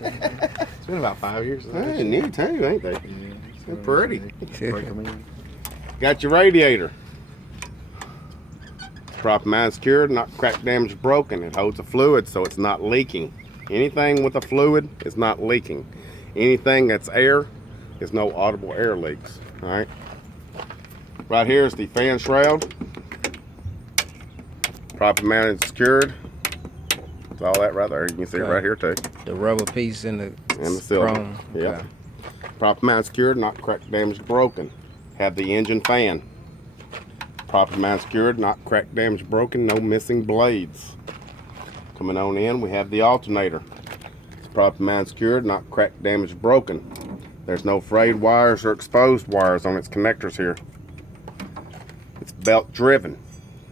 It's been about 5 years. Hey, neat too, ain't they? Yeah, They're pretty. Break 'em in. Got your radiator. Proper mount secured, not cracked, damaged, broken. It holds a fluid so it's not leaking. Anything with a fluid is not leaking. Anything that's air is no audible air leaks. All right. Right here is the fan shroud. Proper mounted secured. It's all that right there. You can see it right here too. The rubber piece and And the silver. chrome. Yeah. Okay. Proper mount secured, not cracked, damaged, broken. Have the engine fan. Proper mount secured, not cracked, damaged, broken, no missing blades. Coming on in, we have the alternator. It's proper mount secured, not cracked, damaged, broken. There's no frayed wires or exposed wires on its connectors here. It's belt driven.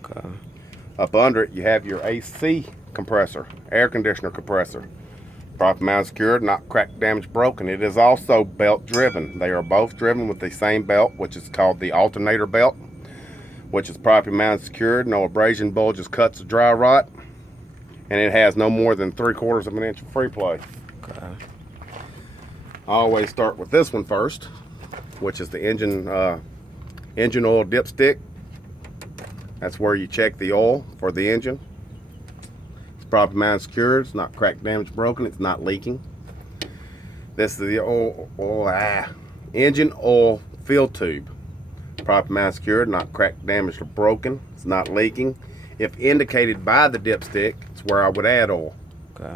Okay. Up under it, you have your AC compressor, air conditioner compressor. Proper mount secured, not cracked, damaged, broken. It is also belt driven. They are both driven with the same belt, which is called the alternator belt, which is properly mounted secured, no abrasion, bulges, cuts, or dry rot, and it has no more than 3/4 of an inch of free play. Okay. I always start with this one first, which is the engine oil dipstick. That's where you check the oil for the engine. It's properly mounted secured, it's not cracked, damaged, broken, it's not leaking. This is the engine oil fill tube. Proper mount secured, not cracked, damaged, or broken. It's not leaking. If indicated by the dipstick, it's where I would add oil. Okay.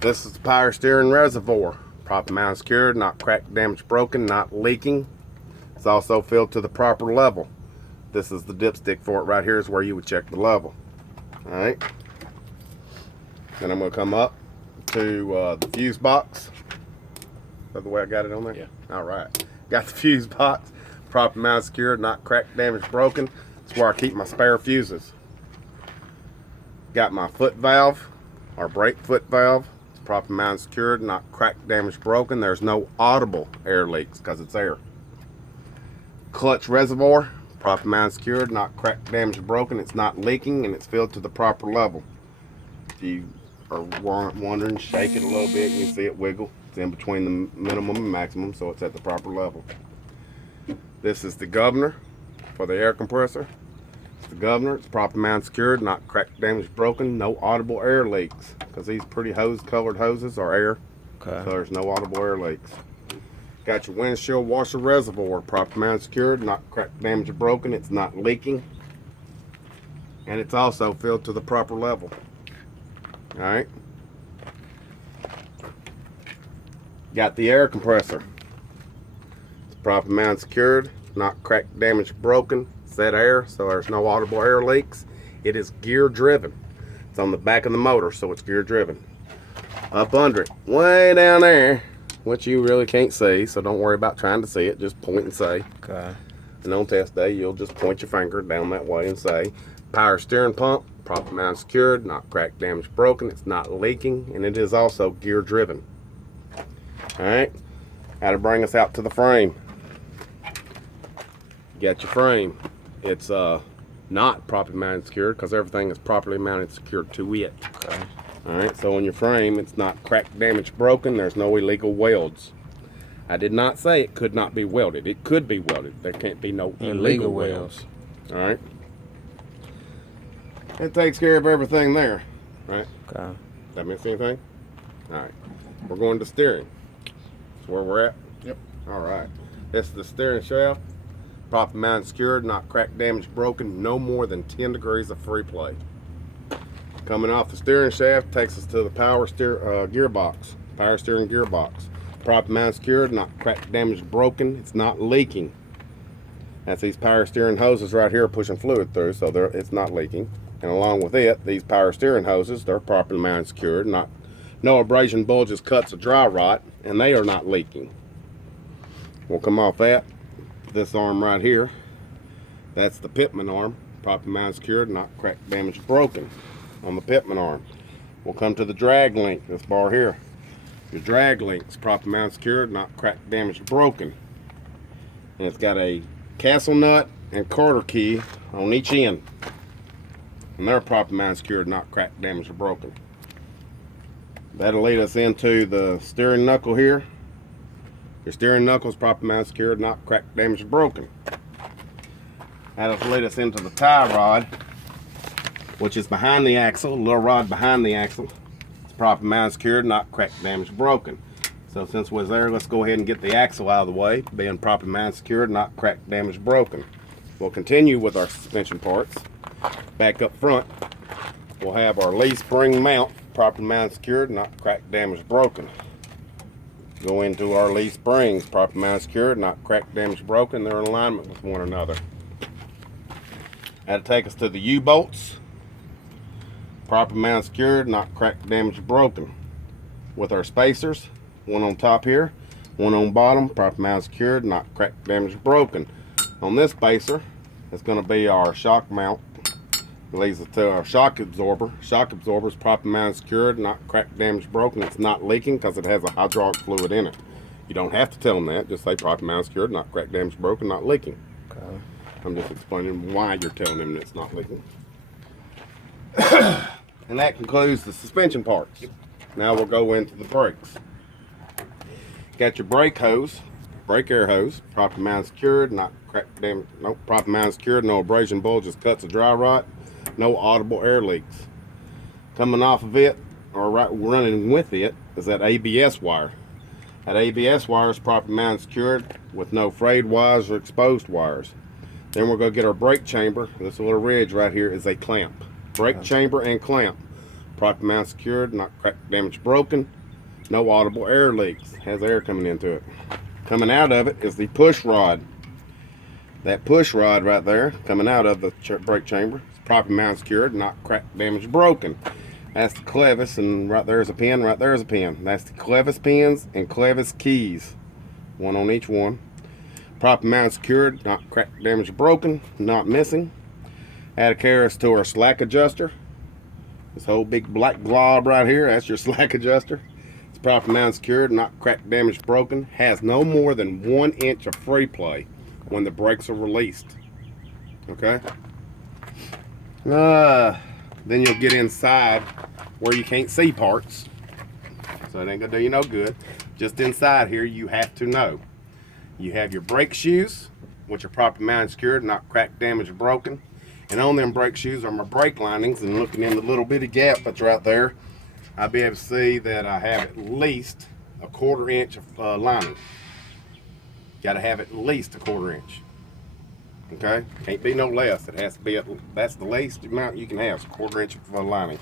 This is the power steering reservoir. Proper mount secured, not cracked, damaged, broken, not leaking. It's also filled to the proper level. This is the dipstick for it right here is where you would check the level. All right. Then I'm going to come up to the fuse box. Is that the way I got it on there? Yeah. All right. Got the fuse box. Proper mount secured, not cracked, damaged, broken. That's where I keep my spare fuses. Got my foot valve, or brake foot valve. It's proper mount secured, not cracked, damaged, broken. There's no audible air leaks because it's air. Clutch reservoir, proper mount secured, not cracked, damaged, broken. It's not leaking and it's filled to the proper level. If you are wondering, shake it a little bit and you see it wiggle. It's in between the minimum and maximum, so it's at the proper level. This is the governor for the air compressor. It's the governor. It's proper mount secured, not cracked, damaged, broken. No audible air leaks because these pretty colored hoses are air. Okay. So there's no audible air leaks. Got your windshield washer reservoir. Proper mount secured, not cracked, damaged, or broken. It's not leaking. And it's also filled to the proper level. All right. Got the air compressor. Proper mount secured, not cracked, damaged, broken, set air, so there's no audible air leaks. It is gear driven. It's on the back of the motor, so it's gear driven. Up under it, way down there, which you really can't see, so don't worry about trying to see it, just point and say. Okay. And on test day, you'll just point your finger down that way and say, power steering pump, proper mount secured, not cracked, damaged, broken, it's not leaking, and it is also gear driven. All right, how to bring us out to the frame. Got your frame. It's not properly mounted secured because everything is properly mounted secured to it. Okay. All right, so in your frame, it's not cracked, damaged, broken. There's no illegal welds. I did not say it could not be welded. It could be welded. There can't be no illegal welds. All right. It takes care of everything there, right? Okay. Did I miss anything? All right. We're going to steering. That's where we're at. Yep. All right. This is the steering shaft. Proper mount secured, not cracked, damaged, broken, no more than 10 degrees of free play. Coming off the steering shaft takes us to the power gearbox, power steering gearbox. Proper mount secured, not cracked, damaged, broken, it's not leaking. That's these power steering hoses right here pushing fluid through, so it's not leaking. And along with it, these power steering hoses, they're properly mounted secured, no abrasion, bulges, cuts, or dry rot, and they are not leaking. We'll come off that. This arm right here, that's the pitman arm, properly mounted secured, not cracked, damaged, broken on the pitman arm. We'll come to the drag link, this bar here. Your drag link is properly mounted secured, not cracked, damaged, broken. And it's got a castle nut and Carter key on each end. And they're properly mounted secured, not cracked, damaged, or broken. That'll lead us into the steering knuckle here. Your steering knuckle is properly mounted, secured, not cracked, damaged, or broken. That'll lead us into the tie rod, which is behind the axle, a little rod behind the axle. It's properly mounted, secured, not cracked, damaged, or broken. So since we're there, let's go ahead and get the axle out of the way, being properly mounted, secured, not cracked, damaged, or broken. We'll continue with our suspension parts. Back up front, we'll have our leaf spring mount, properly mounted, secured, not cracked, damaged, broken. Go into our leaf springs, properly mounted, secured, not cracked, damaged, broken. They're in alignment with one another. That'll take us to the U-bolts, properly mounted, secured, not cracked, damaged, broken. With our spacers, one on top here, one on bottom, properly mounted, secured, not cracked, damaged, broken. On this spacer, it's going to be our shock mount. It leads us to our shock absorber. Shock absorber is properly mounted, secured, not cracked, damaged, broken. It's not leaking because it has a hydraulic fluid in it. You don't have to tell them that. Just say properly mounted, secured, not cracked, damaged, broken, not leaking. Okay. I'm just explaining why you're telling them that it's not leaking. And that concludes the suspension parts. Now we'll go into the brakes. Got your brake hose, brake air hose, properly mounted, secured, not cracked, damaged, no, properly mounted, secured, no abrasion, bulges, cuts, or dry rot. No audible air leaks. Coming off of it, or right running with it, is that ABS wire. That ABS wire is properly mounted, secured, with no frayed wires or exposed wires. Then we're going to get our brake chamber. This little ridge right here is a clamp. Brake chamber and clamp. Properly mounted, secured, not cracked, damaged, broken. No audible air leaks. Has air coming into it. Coming out of it is the push rod. That push rod right there, coming out of the brake chamber, properly mounted, secured, not cracked, damaged, broken. That's the clevis, and right there's a pin, right there's a pin. That's the clevis pins and clevis keys, one on each one. Properly mounted, secured, not cracked, damaged, broken, not missing. Add a carry to our slack adjuster. This whole big black glob right here, that's your slack adjuster. It's properly mounted, secured, not cracked, damaged, broken. Has no more than 1 inch of free play when the brakes are released. Okay? Then you'll get inside where you can't see parts, so it ain't gonna do you no good. Just inside here, you have to know you have your brake shoes, which are properly mounted, secured, not cracked, damaged, or broken. And on them brake shoes are my brake linings. And looking in the little bitty gap that's right there, I'll be able to see that I have at least a 1/4 inch of lining. Got to have at least a 1/4 inch. Okay, can't be no less. It has to be, that's the least amount you can have, 1/4 inch of lining.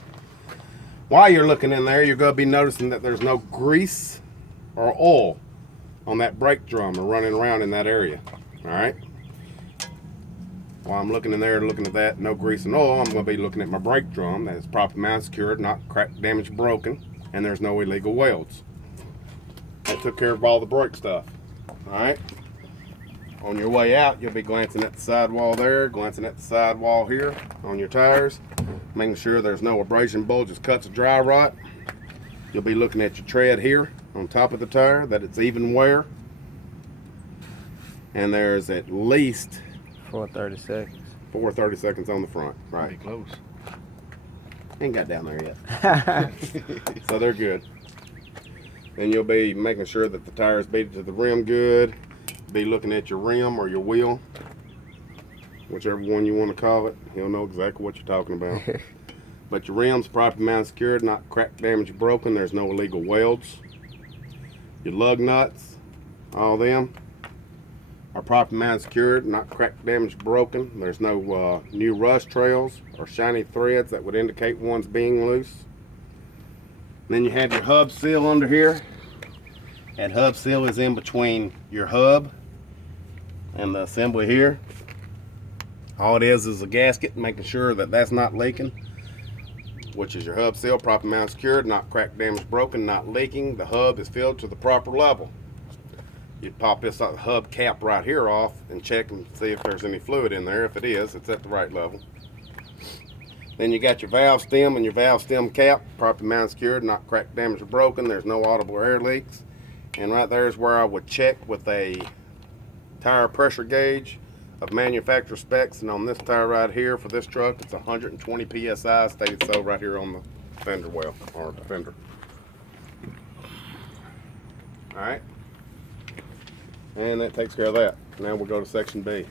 While you're looking in there, you're going to be noticing that there's no grease or oil on that brake drum or running around in that area. All right. While I'm looking in there, looking at that, no grease and oil, I'm going to be looking at my brake drum that is properly mounted, secured, not cracked, damaged, broken, and there's no illegal welds. That took care of all the brake stuff. All right. On your way out, you'll be glancing at the sidewall there, glancing at the sidewall here on your tires, making sure there's no abrasion, bulges, cuts, or dry rot. You'll be looking at your tread here on top of the tire, that it's even wear. And there's at least 430 seconds. 430 seconds on the front. Right. Pretty close. Ain't got down there yet. So they're good. Then you'll be making sure that the tires beat to the rim good. Be looking at your rim or your wheel, whichever one you want to call it. He'll know exactly what you're talking about. But your rim's properly mounted, secured, not cracked, damaged, broken. There's no illegal welds. Your lug nuts, all them are properly mounted, secured, not cracked, damaged, broken. There's no new rust trails or shiny threads that would indicate one's being loose. Then you have your hub seal under here. That hub seal is in between your hub and the assembly here. All it is a gasket, making sure that that's not leaking, which is your hub seal, properly mounted, secured, not cracked, damaged, broken, not leaking. The hub is filled to the proper level. You'd pop this hub cap right here off and check and see if there's any fluid in there. If it is, it's at the right level. Then you got your valve stem and your valve stem cap, properly mounted, secured, not cracked, damaged, or broken. There's no audible air leaks. And right there is where I would check with a tire pressure gauge of manufacturer specs. And on this tire right here for this truck, it's 120 PSI, stated so right here on the fender well, or the fender. All right. And that takes care of that. Now we'll go to section B.